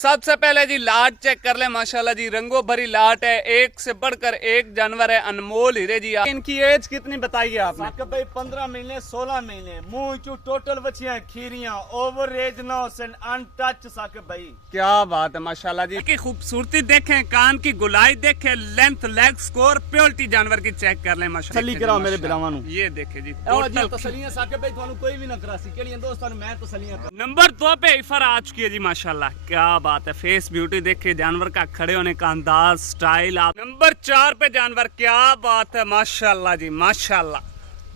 सबसे पहले जी लाट चेक कर ले, माशाल्लाह जी रंगो भरी लाट है, एक से बढ़कर एक जानवर है, अनमोल हीरे जी। इनकी एज कितनी बताइए आपने? साकिब भाई 15 महीने 16 महीने, मुंह चू टोटल बचियां खीरियां, ओवर एज नो सेन अनटच। साकिब भाई क्या बात है माशाल्लाह जी की खूबसूरती देखें, कान की गुलाई देखें, लेंथ लेग स्कोर प्योरिटी जानवर की चेक कर ले माशाल्लाह। तसल्ली कराओ मेरे बिरावां नू, ये देखे जी तसलियां साकिब भाई थानू कोई भी ना करासी केड़ियां दोस्तां मैं तसलियां कर। नंबर 2 पे इफर आ चुकी है जी माशाल्लाह, क्या बात है, फेस ब्यूटी देखिए, जानवर का खड़े होने का अंदाज, स्टाइल। आप नंबर 4 पे जानवर, क्या बात है माशाल्लाह जी माशाल्लाह,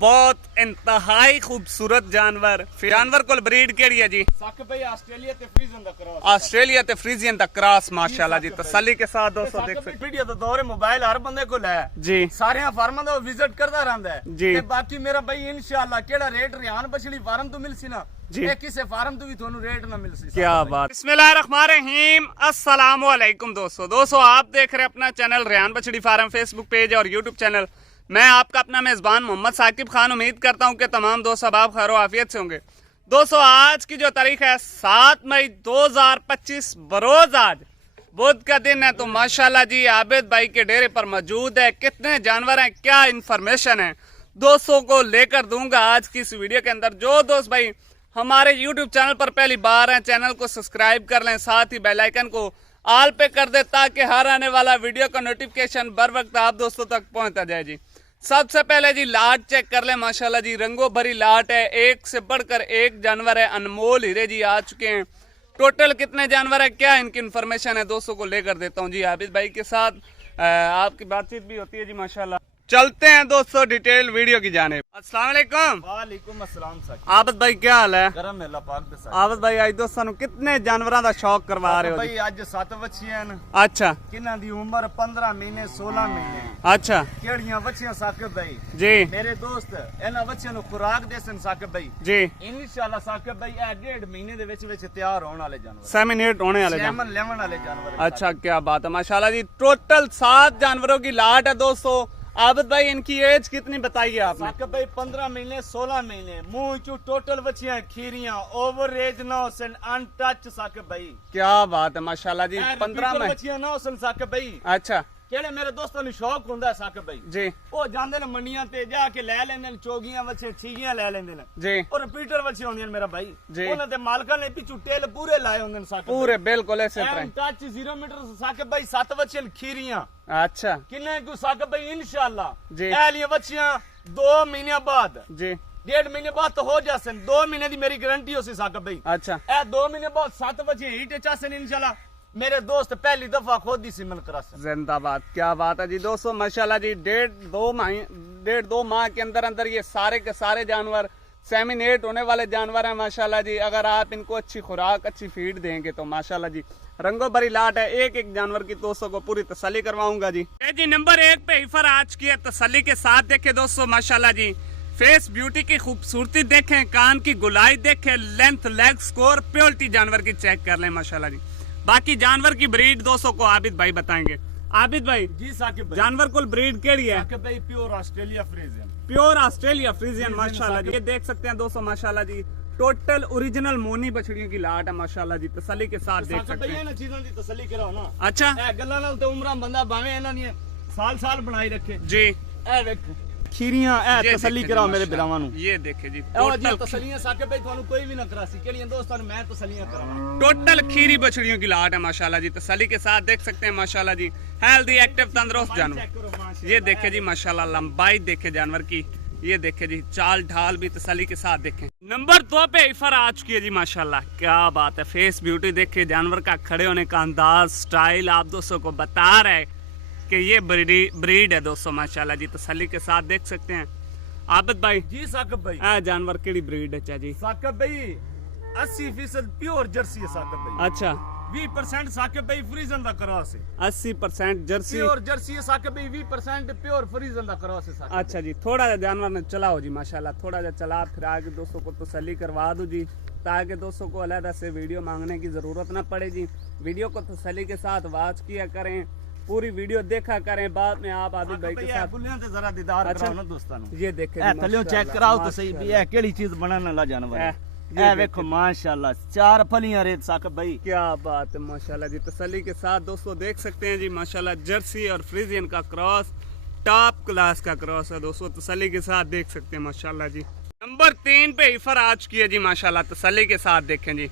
बहुत इंतहाई खूबसूरत जानवर। जानवर को ब्रीड केड़ी है जी? साकिब भाई ऑस्ट्रेलिया ते फ्रीजियन दा क्रॉस, ऑस्ट्रेलिया ते फ्रीजियन दा क्रॉस माशाल्लाह जी। तसल्ली के साथ दोस्तों देख सकते वीडियो तो दौरे मोबाइल हर बंदे को है जी, सारे फार्मां दा विजिट करदा रहंदा है जी। ते बाकी मेरा भाई इंशाल्लाह केड़ा रेट रियान बछड़ी फार्म तो मिलसी ना जी, किसी फार्म तो भी थानू रेट ना मिलसी। क्या बात। बिस्मिल्लाहिर्रहमानिर्रहीम, अस्सलाम वालेकुम दोस्तों आप देख रहे हैं अपना चैनल रेहान बछड़ी फार्म, फेसबुक पेज और यूट्यूब चैनल। मैं आपका अपना मेजबान मोहम्मद साकिब खान, उम्मीद करता हूं कि तमाम दोस्त अब आप खैर आफियत से होंगे। दोस्तों आज की जो तारीख है 7 मई 2025, बरोज आज बुध का दिन है, तो माशाल्लाह जी आबिद भाई के डेरे पर मौजूद है। कितने जानवर हैं, क्या इन्फॉर्मेशन है, दोस्तों को लेकर दूंगा आज की इस वीडियो के अंदर। जो दोस्त भाई हमारे YouTube चैनल पर पहली बार हैं, चैनल को सब्सक्राइब कर लें, साथ ही बेल आइकन को ऑल पे कर दे ताकि हर आने वाला वीडियो का नोटिफिकेशन बर वक्त आप दोस्तों तक पहुंचता जाए जी। सबसे पहले जी लाट चेक कर ले, माशाल्लाह जी रंगो भरी लाट है, एक से बढ़कर एक जानवर है, अनमोल हीरे जी आ चुके हैं। टोटल कितने जानवर है, क्या इनकी इन्फॉर्मेशन है, दोस्तों को लेकर देता हूँ जी आबिद भाई के साथ। आपकी बातचीत भी होती है जी माशाल्लाह। चलते हैं दोस्तों डिटेल वीडियो की जाने। अस्सलाम वालेकुम। वालेकुम अस्सलाम साकिब। आबिद भाई क्या हाल है? करम है अल्लाह पाक दे साथ। आबिद भाई आज दोस्तों कितने जानवरों का शौक करवा रहे हो? भाई आज 7 बच्चियां हैं। अच्छा, किन्हां दी उम्र 15 महीने 16 महीने। अच्छा, केड़ियां बच्चियां साकिब भाई जी मेरे दोस्त इन्हां बच्चियां नु खुराक देसन साकिब भाई जी, इंशाल्लाह साकिब भाई ए 1.5 महीने दे विच तैयार होने वाले जानवर, सेमिनेट होने वाले जानवर। सेमन लेवन वाले जानवर। अच्छा, क्या बात है माशाल्लाह जी। टोटल 7 जानवरों की लाट है दोस्तों। आबिद भाई इनकी एज कितनी बताइए आपने? साकिब भाई 15 महीने 16 महीने, मुंह चू टोटल बच्चियां खीरियां, ओवर एज नो सेन अनटच। साकिब भाई क्या बात है माशाल्लाह जी। 15 में बच्चियां नो सन साकिब भाई। अच्छा, केड़े मेरे दोस्तों नु शौक हुंदा है साकिब भाई जी ओ जांदे ने मंडियां ते जाके ले लेंदे ने, चोगियां वछे छीगियां ले लेंदे ने जी, और रिपीटर वछे होंदियां मेरा भाई जी। उन्हां दे मालकां ने पिछू टेल पूरे लाए होंदे ने साकिब पूरे बिल्कुल ऐसे भाई। तरह। टच 0 मीटर साकिब भाई 7 वछे खीरियां। अच्छा किन्ने को साकिब भाई इंशाल्लाह जी, एलियां बच्चियां 2 महीने बाद, जी 1.5 महीने बाद तो हो जासन। 2 महीने दी मेरी गारंटी हो सी साकिब भाई। अच्छा, ए 2 महीने बाद 7 बजे हिट चासन इंशाल्लाह। मेरे दोस्त पहली दफा खुद ही सिमन करासन। जिंदाबाद, क्या बात है जी दोस्तों माशाल्लाह जी। 1.5-2 माह के अंदर अंदर ये सारे के सारे जानवर सेमिनेट होने वाले जानवर हैं माशाल्लाह जी। अगर आप इनको अच्छी खुराक अच्छी फीड देंगे तो माशाल्लाह जी रंगो भरी लाट है। एक एक जानवर की दोस्तों को पूरी तसल्ली करवाऊंगा जी। जी नंबर 1 पे इफर आज की है, तसल्ली के साथ देखे दोस्तों माशाल्लाह जी, फेस ब्यूटी की खूबसूरती देखें, कान की गुलाई देखें, लेंथ लेग स्कोर प्योरिटी जानवर की चेक कर लें माशाल्लाह जी। बाकी जानवर की ब्रीड दोस्तों को आबिद भाई बताएंगे। आबिद भाई जी साकिब भाई जानवर को ब्रीड केड़ी है? साकिब भाई pure Australia Friesian, pure Australia Friesian माशाल्लाह जी। ये देख सकते हैं दोस्तों माशाल्लाह जी, टोटल ओरिजिनल मोनी बछड़ियों की लाट है माशाल्लाह जी। तसल्ली के साथ देख सकते हैं। ना चीज़ों की तसल्ली कराओ ना। अच्छा, ए गल्लां नाल ते उमरां बंदा भावें इन्हां दी साल साल बनाई रखे जी ए वेख खीरियां ए तसल्ली कराओ मेरे बिरावां नु। ये देखे जी ओ जी टोटल तसल्लियां साकिब भाई थानू कोई भी ना करासी केड़ियां दोस्तां मैं तसल्लियां करावां। टोटल खीरी बछड़ियों की लाट है माशाल्लाह जी। तसल्ली के साथ देख सकते हैं माशाल्लाह जी, हेल्दी एक्टिव तंदुरुस्त जानवर। ये देखे जी माशाल्लाह, लंबाई देखे जानवर की, ये देखे जी चाल ढाल भी तसल्ली के साथ देखें। नंबर 2 पे इफर आ चुकी है जी माशाल्लाह, क्या बात है, फेस ब्यूटी देखे, जानवर का खड़े होने का अंदाज, स्टाइल आप दोस्तों को बता रहा है कि ये ब्रीड है दोस्तों माशाल्लाह जी। तसल्ली के साथ देख सकते हैं। आबिद भाई जी साकिब भाई आ जानवर केड़ी ब्रीड है चाची? साकिब भाई 80% प्योर जर्सी है साकिब भाई। अच्छा, 20% साकिब भाई फ्रीजन दा क्रॉस है। 80% जर्सी प्योर जर्सी है साकिब भाई, 20% प्योर फ्रीजन दा क्रॉस है साकिब। अच्छा जी, थोड़ा सा जानवर ने चलाओ जी माशाल्लाह, थोड़ा सा चला फिर आगे दोस्तों को तसल्ली करवा दो जी, ताकि दोस्तों को अलग से वीडियो मांगने की जरूरत ना पड़े जी। वीडियो को तसल्ली के साथ वॉच किया करें, पूरी वीडियो देखा करें, बाद में आप आबिद भाई के साथ बुलियां ते जरा दीदार अच्छा। कराओ ना दोस्तां नु। ये देखे ए तलियो चेक कराओ तो सही भी है केड़ी चीज बनन वाला जानवर है। ए देखो माशाल्लाह चार फलियां रेत साकिब भाई। क्या बात है माशाल्लाह जी, तसल्ली के साथ दोस्तों देख सकते हैं जी माशाल्लाह, जर्सी और फ्रीजियन का क्रॉस, टॉप क्लास का क्रॉस है दोस्तों, तसल्ली के साथ देख सकते हैं माशाल्लाह जी। नंबर 3 पे ईफर आज की है जी माशाल्लाह, तसल्ली के साथ देखें जी,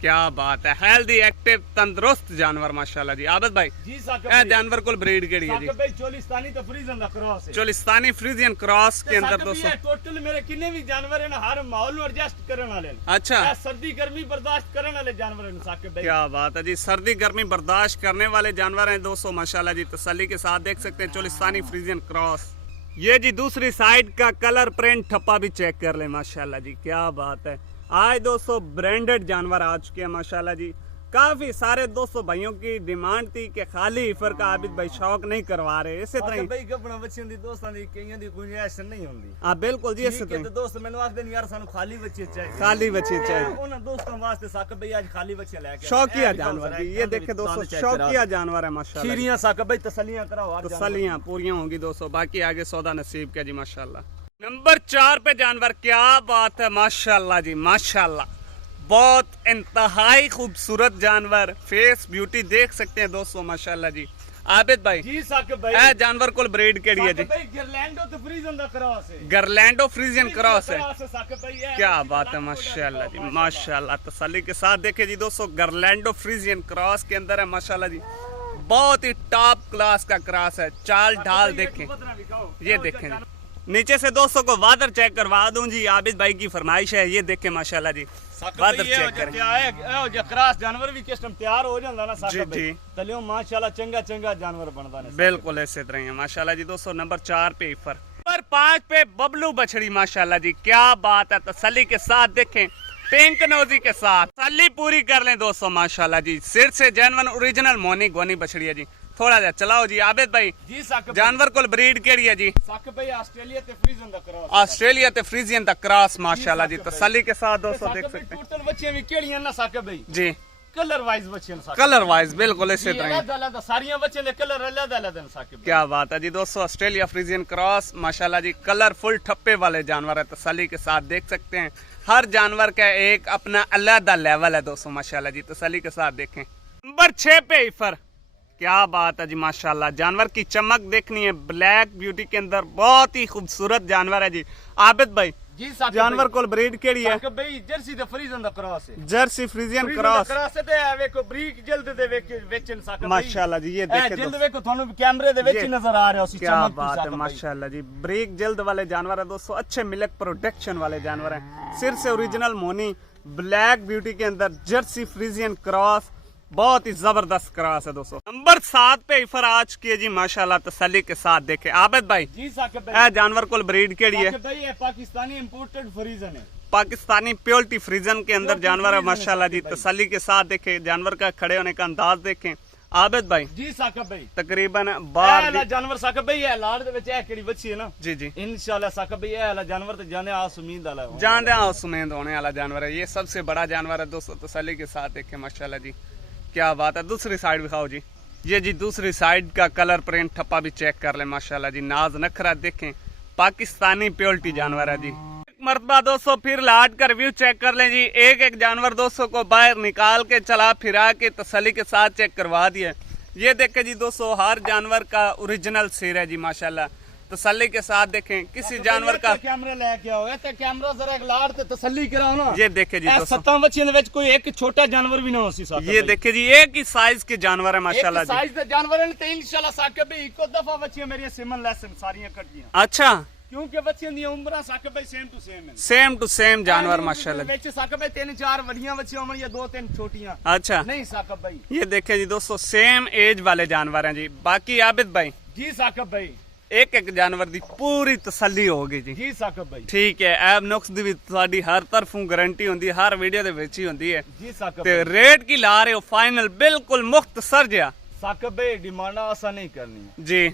क्या बात है, हेल्दी एक्टिव तंदुरुस्त जानवर माशाल्लाह जी। आबद भाई जी साकिब ए जानवर को ब्रीड केड़ी है जी? साकिब भाई चोलिस्तानी तो फ्रीजन दा क्रॉस है। चोलिस्तानी फ्रीजियन क्रॉस के अंदर दोस्तों टोटल मेरे किन्ने भी जानवर हैं ना हर माहौल में एडजस्ट करने वाले हैं। अच्छा, सर्दी गर्मी बर्दाश्त करने वाले जानवर हैं साकिब भाई। क्या बात है जी, सर्दी गर्मी बर्दाश्त करने वाले जानवर हैं दोस्तों माशाल्लाह जी, तसल्ली के साथ देख सकते हैं चोलिस्तानी फ्रीजियन क्रॉस। ये जी दूसरी साइड का कलर प्रिंट ठप्पा भी चेक कर ले माशाल्लाह जी, क्या बात है। आज दोस्तों ब्रांडेड जानवर आ चुके हैं माशाल्लाह जी। काफी सारे दोस्तों भाइयों की डिमांड थी कि खाली ईफर का आबिद भाई शौक नहीं करवा रहे, इसी तरह भाई गपना बच्चों दी दोस्तां दी कईयां दी गुंजाइश नहीं हुंदी। हां बिल्कुल जी, इसी तरह दोस्त मैनू आखदे यार सानू खाली बच्चे चाहिए, खाली बच्चे चाहिए। उन्हां दोस्तां वास्ते साकिब भाई आज खाली बच्चे लेके शौकिया जानवर जी, ये देखे दोस्तों शौकिया जानवर है माशाल्लाह। खीरियां साकिब भाई तसल्लियां कराओ, तसल्लियां पूरी होंगी दोस्तों, बाकी आगे सौदा नसीब का जी माशाल्लाह। नंबर 4 पे जानवर, क्या बात है माशाल्लाह जी माशाल्लाह, बहुत इंतहाई खूबसूरत जानवर, फेस ब्यूटी देख सकते हैं दोस्तों माशाल्लाह जी। आबिद भाई जी साकिब भाई ए जानवर को ब्रीड केड़ी है जी? भाई गरलैंडो तो फ्रीजन दा क्रॉस है। गरलैंडो फ्रीजियन क्रॉस है, साकिब भाई क्या बात है माशाल्लाह जी माशाल्लाह, तसल्ली के साथ देखे जी दोस्तों, गरलैंडो फ्रीजियन क्रॉस के अंदर है माशाल्लाह जी, बहुत ही टॉप क्लास का क्रॉस है। चाल ढाल देखें, ये देखें जी। नीचे से दोस्तों को वादर चेक करवा दूं जी, आबिद भाई की फरमाइश है, ये देखें माशाल्लाह जी, वादर चेक करें। जो क्रॉस जानवर भी किस टाइम तैयार हो जांदा ना साकिब जी, भाई, तलियो माशाल्लाह चंगा चंगा जानवर बनदा ने। बिल्कुल इसी तरह है माशाल्लाह जी दोस्तों। नंबर 4 पे ईफर, नंबर 5 पे बबलू बछड़ी माशाल्लाह जी, क्या बात है, तसल्ली के साथ देखें, पिंक नोजी के साथ तसल्ली पूरी कर लें दोस्तों माशाल्लाह जी। सिर से जेन्युइन ओरिजिनल मोनी गोनी बछड़ी है जी। थोड़ा जा चलाओ जी आबिद भाई, जी साकिब जानवर को ब्रीड केड़ी है जी? साकिब भाई ऑस्ट्रेलिया ते फ्रीजन दा क्रॉस, ऑस्ट्रेलिया ते फ्रीजियन दा क्रॉस माशाल्लाह जी, तसल्ली के साथ दोस्तों देख सकते हैं टोटल बच्चे भी केड़ियां ना साकिब भाई जी, कलर वाइज बच्चे ने साकिब, कलर वाइज बिल्कुल इसी तरह ही। अलग सारियां बच्चे दे कलर अलग अलग ने साकिब। क्या बात है जी दोस्तों, ऑस्ट्रेलिया फ्रीजियन क्रॉस माशाल्लाह जी, कलरफुल ठप्पे वाले जानवर है, तसल्ली के साथ देख सकते हैं। हर जानवर का एक अपना अलग लेवल है दोस्तों माशाल्लाह जी, तसल्ली के साथ देखें। नंबर 6 पे ईफर, क्या बात है जी माशाल्लाह, जानवर की चमक देखनी है, ब्लैक ब्यूटी के अंदर बहुत ही खूबसूरत जानवर है जी। आबिद भाई जी साकिब जानवर को ब्रीड केड़ी है? साकिब भाई जर्सी ते फ्रीजन दा क्रॉस है, जर्सी फ्रीजियन क्रॉस ते वेखो ब्रीक जल्द दे वेचन साकिब माशाल्लाह जी, ये देखे जल्द वेखो थानू कैमरे दे विच नजर आ रहा है। क्या बात है माशाल्लाह जी, ब्रीक जल्द वाले जानवर है दोस्तों, अच्छे मिल्क प्रोटेक्शन वाले जानवर हैं। सिर से ओरिजिनल मोनी, ब्लैक ब्यूटी के अंदर जर्सी फ्रीजियन क्रॉस, बहुत ही जबरदस्त क्रॉस है दोस्तों। नंबर 7 पे ईफर आज की जी माशाल्लाह, तसल्ली के साथ देखे। आबिद भाई जी साकिब भाई ए जानवर को ब्रीड केड़ी है? साकिब भाई ये पाकिस्तानी इंपोर्टेड फ्रीजन है, पाकिस्तानी प्योरिटी फ्रीजन के अंदर जानवर है माशाल्लाह जी, तसल्ली के साथ देखे, जानवर का खड़े होने का अंदाज देखें। आबिद भाई जी साकिब भाई तकरीबन 12 जानवर साकिब भाई है लाड़ दे विच केड़ी बच्ची है ना जी जी इंशाल्लाह साकिब भाई है जानवर ते जाने आस उम्मीद वाला है, जान सुमेंद होने वाला जानवर है, ये सबसे बड़ा जानवर है दोस्तों, तसल्ली के साथ देखे माशाल्लाह जी, क्या बात है। दूसरी साइड दिखाओ जी, ये जी दूसरी साइड का कलर प्रिंट ठप्पा भी चेक कर ले माशाल्लाह जी, नाज नखरा देखें, पाकिस्तानी प्योरिटी जानवर है जी। मरतबा दोस्तों फिर लाट का रिव्यू चेक कर लें जी, एक एक जानवर दोस्तों को बाहर निकाल के चला फिरा के तसल्ली के साथ चेक करवा दिया। ये देखे जी दोस्तों, हर जानवर का ओरिजिनल सिर है जी माशाल्लाह, तसल्ली के साथ देखें। किसी जानवर का कैमरा लेके आओ, ते कैमरा जरा एक लाड़ ते तसल्ली कराओ ना। ये देखे जी दोस्तों, 7 बच्चियां दे विच कोई एक छोटा जानवर भी ना हो सी साकिब। ये देखे जी एक ही साइज के जानवर है माशाल्लाह जी, साइज दे जानवर ने ते इंशाल्लाह साकिब भाई इको दफा बच्चियां मेरी सिमन लेसन सारियां कट गईयां। अच्छा, क्योंकि बच्चियां दी उम्र साकिब भाई सेम टू सेम है, सेम टू सेम जानवर माशाल्लाह जी। विच साकिब भाई 3-4 बड़ियां बच्चियां होवन या 2-3 छोटियां। अच्छा नहीं साकिब भाई, ये देखे जी दोस्तों, सेम एज वाले जानवर हैं जी। बाकी आबिद भाई जी साकिब भाई एक एक जानवर दी पूरी तसल्ली होगी जी। जी साकिब भाई ठीक है, ऐब नुक्स दी भी साडी हर तरफों गारंटी होंदी, हर वीडियो दे विच ही होंदी है। जी साकिब ते रेट की ला रहे हो फाइनल बिल्कुल मुख्तसर जिहा? साकिब भाई डिमांड आसा नहीं करनी जी,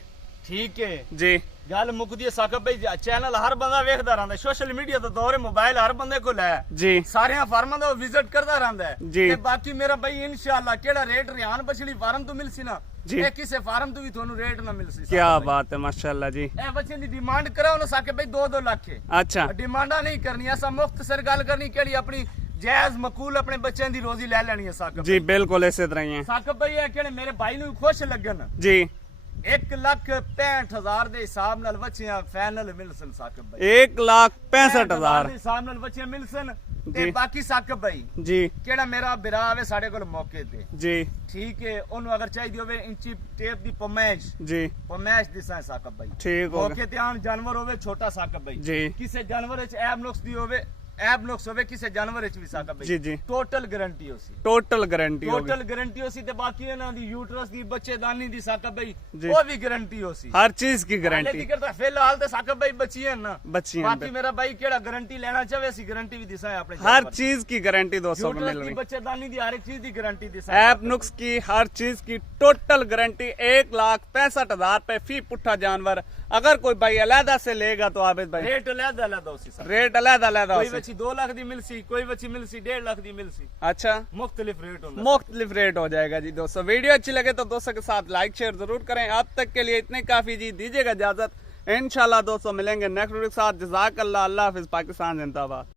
ठीक है जी गल मुकदी है साकिब भाई, चैनल हर बंदा वेखदा रहंदा, सोशल मीडिया तो दौर है, मोबाइल हर बंदे को है जी, सारे फार्मां दा विजिट करदा रहंदा है जी। ते बाकी मेरा भाई इंशाल्लाह केड़ा रेट रियान बछड़ी फार्म तो मिलसी ना जी, ए किसे फार्म तो भी थानू रेट ना मिलसी। क्या बात है माशाल्लाह जी। ए बच्चे दी डिमांड कराओ ना साकिब भाई 2-2 लाख है। अच्छा, डिमांडा नहीं करनी, ऐसा मुख्तसर गल करनी केड़ी अपनी जायज मकूल अपने बच्चों की रोजी ले लेनी है साकब जी बिल्कुल इसी तरह ही है साकब भाई है कि मेरे भाई नु खुश लगन जी 1,65,000 ਦੇ ਹਿਸਾਬ ਨਾਲ ਬੱਚੀਆਂ ਫਾਈਨਲ ਮਿਲਸਨ ਸਾਕਬ ਭਾਈ 1,65,000 ਦੇ ਹਿਸਾਬ ਨਾਲ ਬੱਚੀਆਂ ਮਿਲਸਨ ਤੇ ਜੀ। ਬਾਕੀ ਸਾਕਬ ਭਾਈ जी ਕਿਹੜਾ ਮੇਰਾ ਬਿਰਾ ਆਵੇ ਸਾਡੇ ਕੋਲ ਮੌਕੇ ਤੇ जी ਠੀਕ ਹੈ ਉਹਨੂੰ ਅਗਰ ਚਾਹੀਦੀ ਹੋਵੇ ਇੰਚੀ ਟੇਪ ਦੀ ਪਮੈਸ਼ जी ਦਿਸਾਂ ਸਾਕਬ ਭਾਈ ठीक हो ਮੌਕੇ ਤੇ ਆਣ ਜਾਨਵਰ ਹੋਵੇ ਛੋਟਾ ਸਾਕਬ ਭਾਈ जी ਕਿਸੇ ਜਾਨਵਰ ਵਿੱਚ ਐਬ ਨੁਕਸ ਦੀ ਹੋਵੇ ਐਬ ਨੁਕਸ ਹੋਵੇ ਕਿਸੇ ਜਾਨਵਰ ਵਿੱਚ ਵੀ ਸਾਕਬ ਭਾਈ जी जी ਟੋਟਲ ਗਾਰੰਟੀ ਹੋਸੀ टोटल गारंटी होगी ਟੋਟਲ ਗਾਰੰਟੀ ਹੋਸੀ ਤੇ ਬਾਕੀ ਇਹਨਾਂ ਦੀ ਯੂਟਰਸ ਦੀ ਬੱਚੇਦਾਨੀ ਦੀ ਸਾਕਬ ਭਾਈ ਜੀ। ਉਹ ਵੀ ਗਾਰੰਟੀ ਹੋਸੀ हर चीज की ਹਾਲੇ गारंटी ਤੀਕਰ ਤਾਂ ਫਿਲਹਾਲ ਤੇ ਸਾਕਬ ਭਾਈ ਬੱਚੀਆਂ ਨਾ बच्चियां ਬਾਕੀ ਮੇਰਾ ਭਾਈ ਕਿਹੜਾ ਗਾਰੰਟੀ ਲੈਣਾ ਚਾਹਵੇ ਅਸੀਂ ਗਾਰੰਟੀ ਵੀ ਦਿਸਾਂ ਆਪਣੇ हर चीज की गारंटी दोस्तों को मिल ਯੂਟਰਸ ਦੀ रही ਬੱਚੇਦਾਨੀ ਦੀ ਹਰ ਇੱਕ ਚੀਜ਼ ਦੀ ਗਾਰੰਟੀ ਦਿਸਾਂ ऐप नुक्स की हर चीज की टोटल गारंटी 1,65,000 रुपए फी पुट्ठा जानवर अगर कोई भाई अलहदा से लेगा तो आबिद भाई ਰੇਟ ਲੈਦਾ ਲੈਦਾ ਉਸੇ ਸਾਲ रेट अलहदा अलहदा ਕੋਈ होगा। ਬੱਚੀ 2 ਲੱਖ ਦੀ ਮਿਲਸੀ ਕੋਈ ਬੱਚੀ ਮਿਲਸੀ 1.5 ਲੱਖ ਦੀ ਮਿਲਸੀ अच्छा ਮੁxtਲਿਫ ਰੇਟ ਹੁੰਦਾ मुख्तलिफ रेट हो जाएगा जी दोस्तों वीडियो अच्छी लगे तो दोस्तों के साथ लाइक शेयर जरूर करें अब तक के लिए इतने काफी जी दीजिएगा इजाजत इंशाल्लाह दोस्तों मिलेंगे नेक्स्ट वीडियो के साथ जज़ाकल्लाह अल्लाह हाफिज पाकिस्तान जिंदाबाद।